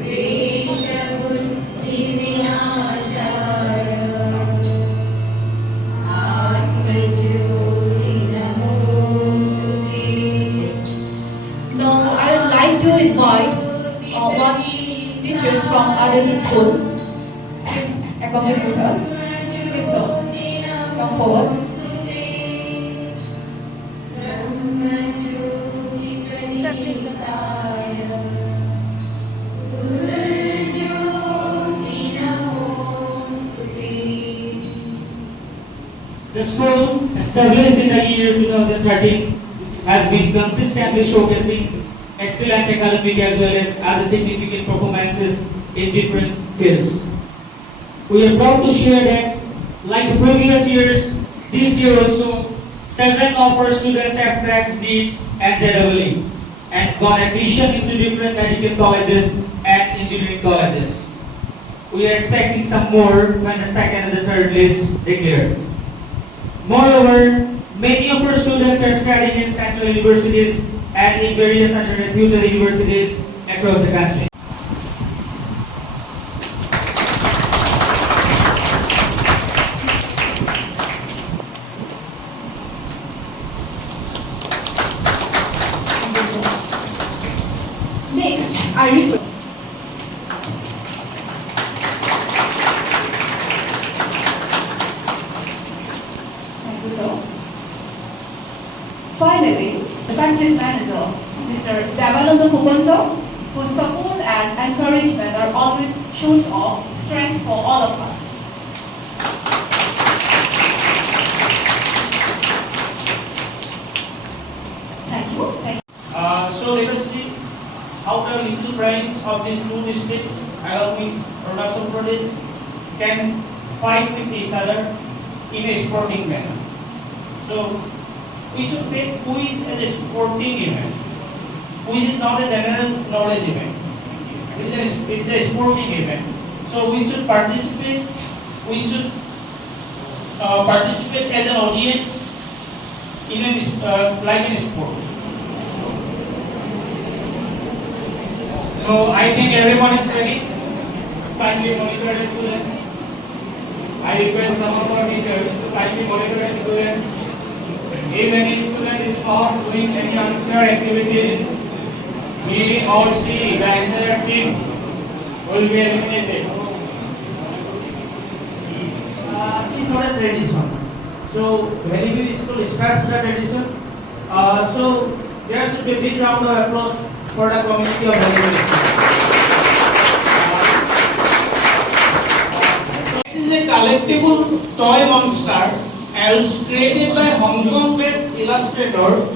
Now I would like to invite one teachers from others school. Please accompany with us. Please sir, come forward. Sir, please sir. The school, established in the year 2013, has been consistently showcasing excellent academic as well as other significant performances in different fields. We are proud to share that, like the previous years, this year also, 7 of our students have cracked NEET and JEE and got admission into different medical colleges and engineering colleges. We are expecting some more when the second and the third list declared. Moreover, many of our students are studying in central universities and in various other reputed universities across the country. Next, I request. Thank you, sir. Finally, respected manager, Mr. Devananda Phuphan sir, whose support and encouragement are always source of strength for all of us. Thank you. So let us see how the little brains of these two districts along with Arunachal Pradesh can fight with each other in a sporting manner. So we should take quiz as a sporting event. Quiz is not a general knowledge event. It is a sporting event. So we should participate. We should participate as an audience in a like in a sport. So I think everyone is ready. Kindly monitor the students. I request some of our teachers to kindly monitor the students. If any student is caught doing any unfair activities, he or she, the entire team, will be eliminated. It's not a tradition. So Valleyview School starts the tradition. So there should be a big round of applause for the community of Valleyview School. This is a collectible toy monster elves created by Hong Kong-based illustrator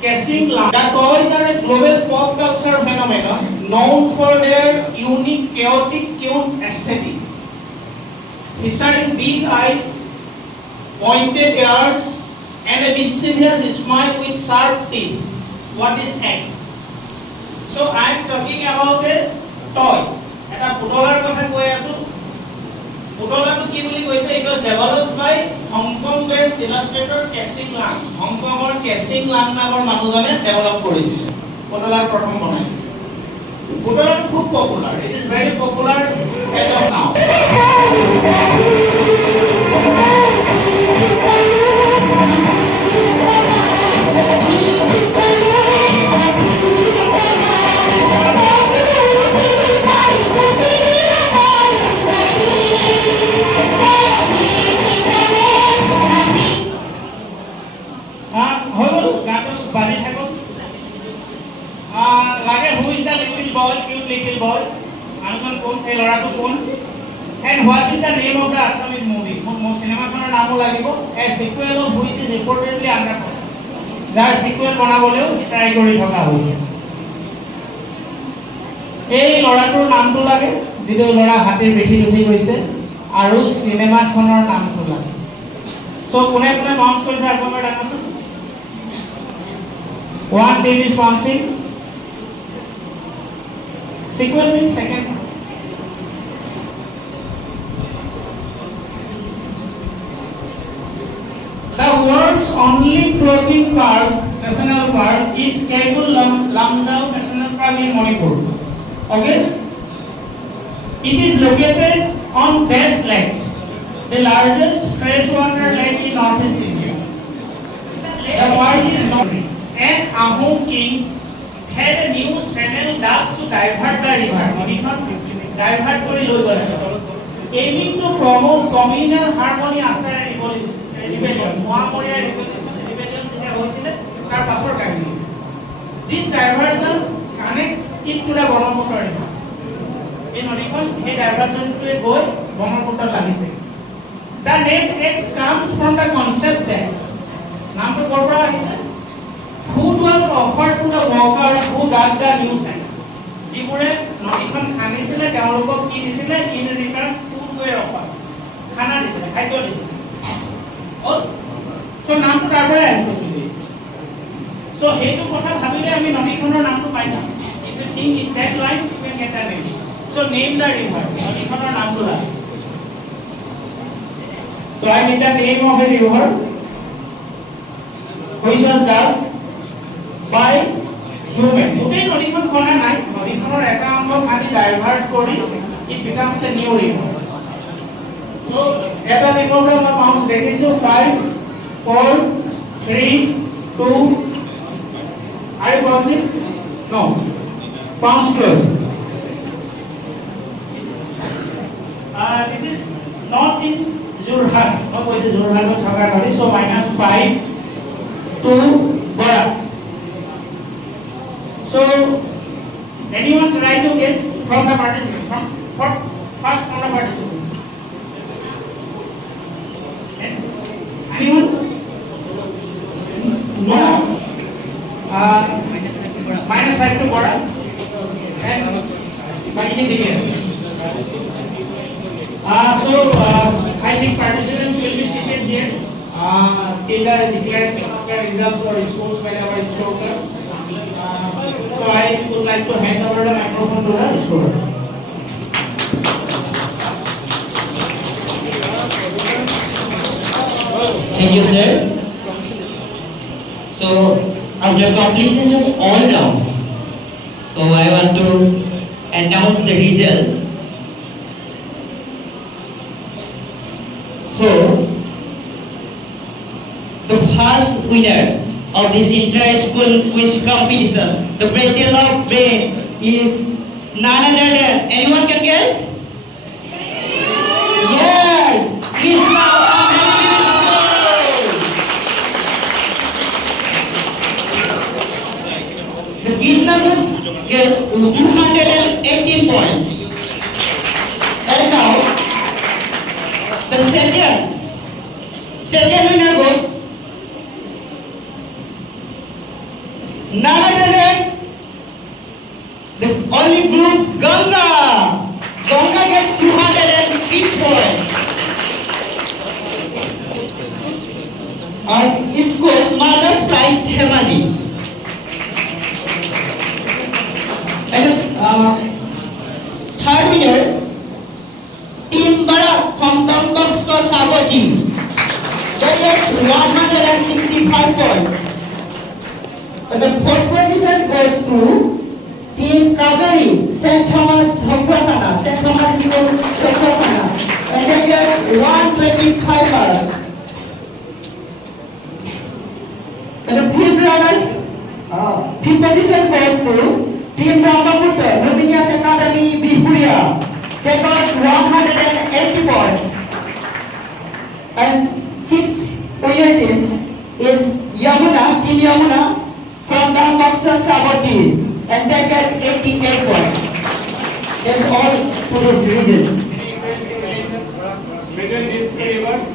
Casing Lam. The toys are a global pop culture phenomenon known for their unique, chaotic, cute aesthetic, featuring big eyes, pointed ears, and a mischievous smile with sharp teeth. What is X? So I am talking about a toy. Eta putolar kotha koi asu. Putolar to ki boli koise, it was developed by Hong Kong-based illustrator Casing Lam. Hong Kongor Casing Lam namor manujone develop korisile. Putolar prothom banaisile. Putolar khub popular. It is very popular as of now. And what is the name of the Assamese movie? Cinema khonor namo lagibo. A sequel of which is reportedly under process. Jar sequel banaboleo try kori thoka hoise. Ei lorator namটো লাগে, যেটো লৰা হাতেৰ বেঠি উঠি গৈছে আৰু cinema খনৰ নামটো লাগে। So কোনে কোনে মাউন্ট কৰিছে আপোনালোকে জানাচোন? One team is bouncing. Sequel means second. The world's only floating park, national park, is Kaibul Lamdao National Park in Manipur. Okay? It is located on Best Lake, the largest freshwater lake in Northeast India. The word is not. An Ahom king had a new channel dug to divert the river. Divert কৰি লৈ গ'লে, aiming to promote communal harmony after a rebellion. মহামৰীয়া rebellion যেতিয়া হৈছিলে তাৰ পাছৰ কাহিনী। This diversion connects it to the Brahmaputra river. এই নদীখন সেই ডাইভাৰজনটোৱে গৈ ব্ৰহ্মপুত্ৰত লাগিছে। The name X comes from the concept that নামটো ক'ৰ পৰা আহিছে? Food was offered to the workers who dug the new channel. যিবোৰে নদীখন খান্দিছিলে তেওঁলোকক কি দিছিলে? In return food were offered. খানা দিছিলে, খাদ্য দিছিলে। So নামটো তাৰ পৰাই আহিছে। So সেইটো কথা ভাবিলে আমি নদীখনৰ নামটো পাই যাম। If you think in that line, you can get the name. So name the river. নদীখনৰ নামটো লাগে। So I need the name of a river which was dug by human. গোটেই নদীখন খনা নাই, নদীখনৰ এটা অংশ খালি ডাইভাৰ্ট কৰি it becomes a new river. So এটা ৰিভাৰ মই মাউস দেখিছো 5 4 3 2 Are you watching? No. Palms closed. This is not in Jorhat. What was it? Jorhat or Thagar? So -5 to Barak. So anyone try to guess from the participant? First from the participant. Anyone? No. -5 to Barak. And anything else? I think participants will be seated here till the declaration of the results or scores whenever is spoken. So I would like to hand over the microphone to the scorer. Thank you, sir. So, after completion of all round, so I want to announce the result. So, the first winner of this inter-school quiz competition, the Battle of Brain, is none other than, anyone can guess? Yes! It's now the Krishna group get 218 points. And now, the second winner got none other than the only group Ganga. Ganga gets 206 points. And school Mother's Pride Hemani. And third winner, Team Barak from Tambaksko Saboti. They get 165 points. And the fourth position goes to Team Kagari, St. Thomas Dhokrakana, St. Thomas School Dhokrakana. And they get 125 points. And the fifth position goes to Team Brahmaputra, Rubinias Academy, Bihuria. They got 180 points. And sixth winner teams is Yamuna, Team Yamuna from Tambaksa Saboti. And they get 88 points. That's all to this region. Between these three rivers,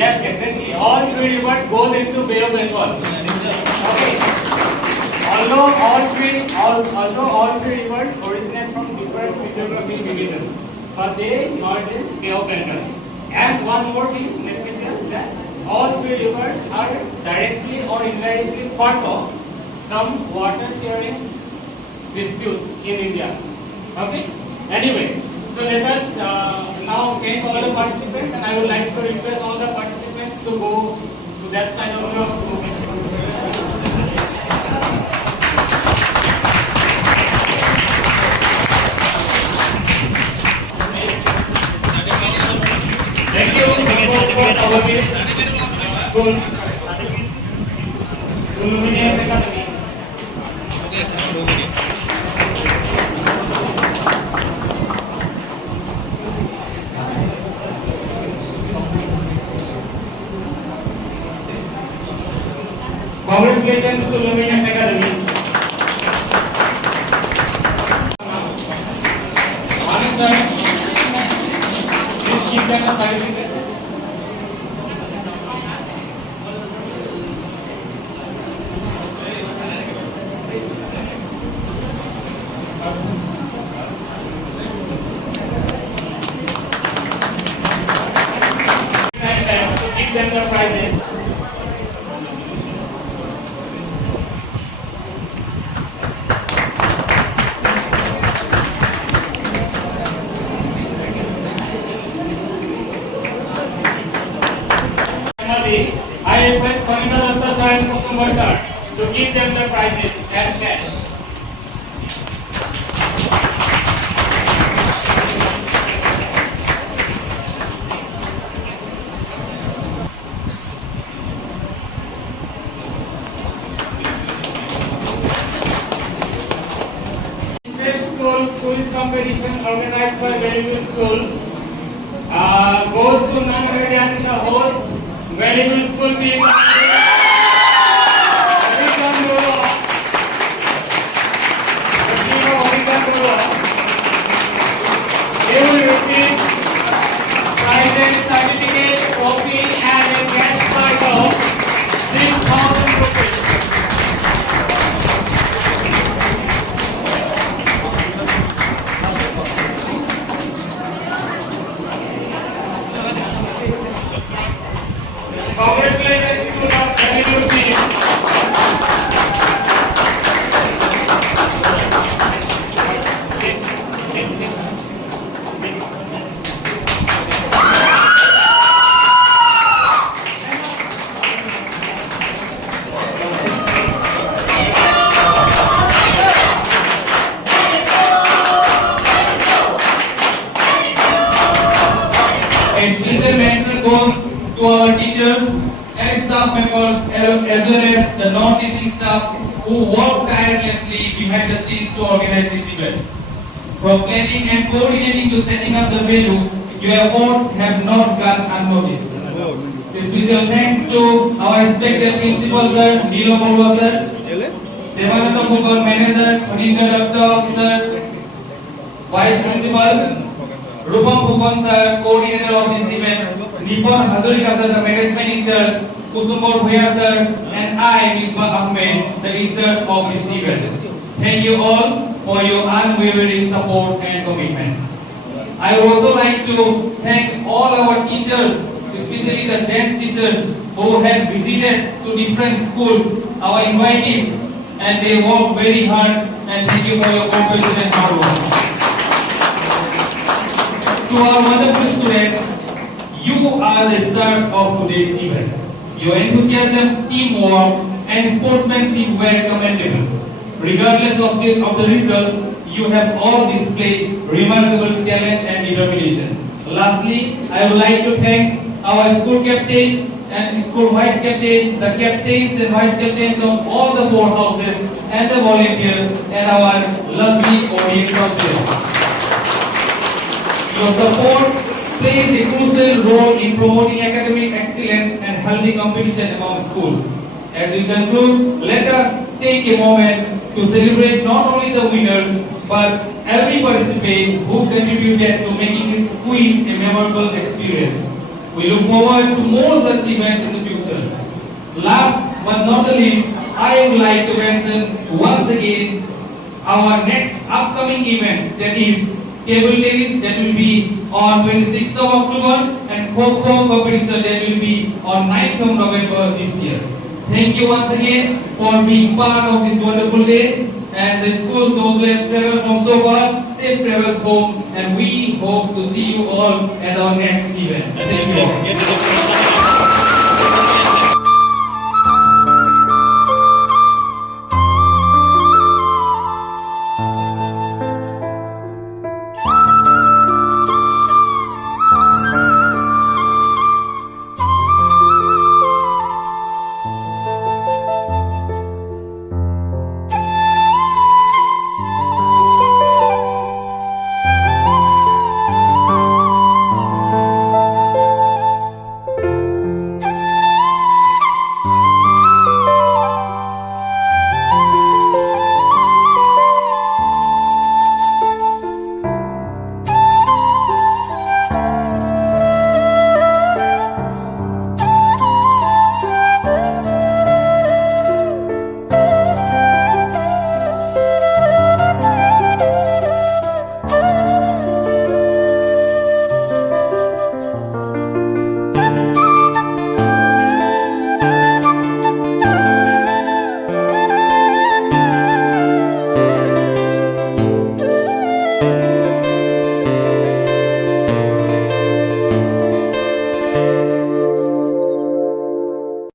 yes, exactly. All three rivers go into Bay of Bengal. Okay. Although all three rivers originate from different geographic divisions, but they merge in Bay of Bengal. And one more thing, let me tell that all three rivers are directly or indirectly part of some water sharing disputes in India. Okay. Anyway, so let us now thank all the participants, and I would like to request all the participants to go to that side of the room. School, to Luminous Academy. Congratulations to Luminous Academy. Anand sir, please keep them the certificates. And to give them the prizes. I request Kanita Datta sir and Kusumbar sir to give them the prizes and cash. Inter-school quiz competition organized by Very Good School goes to none other than the host, Very Good School team. They will receive prizes, certificate, trophy, and a cash prize of 6,000 rupees. Congratulations to the Very Good team. And special mention goes to our teachers and staff members as well as the non-teaching staff who work tirelessly behind the scenes to organize this event. From planning and coordinating to setting up the venue, your efforts have not gone unnoticed. Special thanks to our respected principal sir, Nilo Borwa sir, Devananda Phukar manager, Aninda Datta sir, vice principal, Rupam Phukar sir, coordinator of this event, Nipon Hazarika sir, the management in charge, Kusumbar Bhuya sir, and I, Misbah Ahmed, the in charge of this event. Thank you all for your unwavering support and commitment. I would also like to thank all our teachers, especially the gents teachers who have visited to different schools, our invitees, and they work very hard, and thank you for your cooperation and hard work. To our wonderful students, you are the stars of today's event. Your enthusiasm, teamwork, and sportsmanship were commendable. Regardless of the results, you have all displayed remarkable talent and determination. Lastly, I would like to thank our school captain and school vice captain, the captains and vice captains of all the 4 houses, and the volunteers, and our lovely audience out there. Your support plays a crucial role in promoting academic excellence and healthy competition among schools. As we conclude, let us take a moment to celebrate not only the winners but every participant who contributed to making this quiz a memorable experience. We look forward to more such events in the future. Last but not the least, I would like to mention once again our next upcoming events, that is table tennis, that will be on 26th of October, and Kho-Kho competition that will be on 9th of November this year. Thank you once again for being part of this wonderful day, and the schools, those who have traveled from so far, safe travels home, and we hope to see you all at our next event. Thank you all.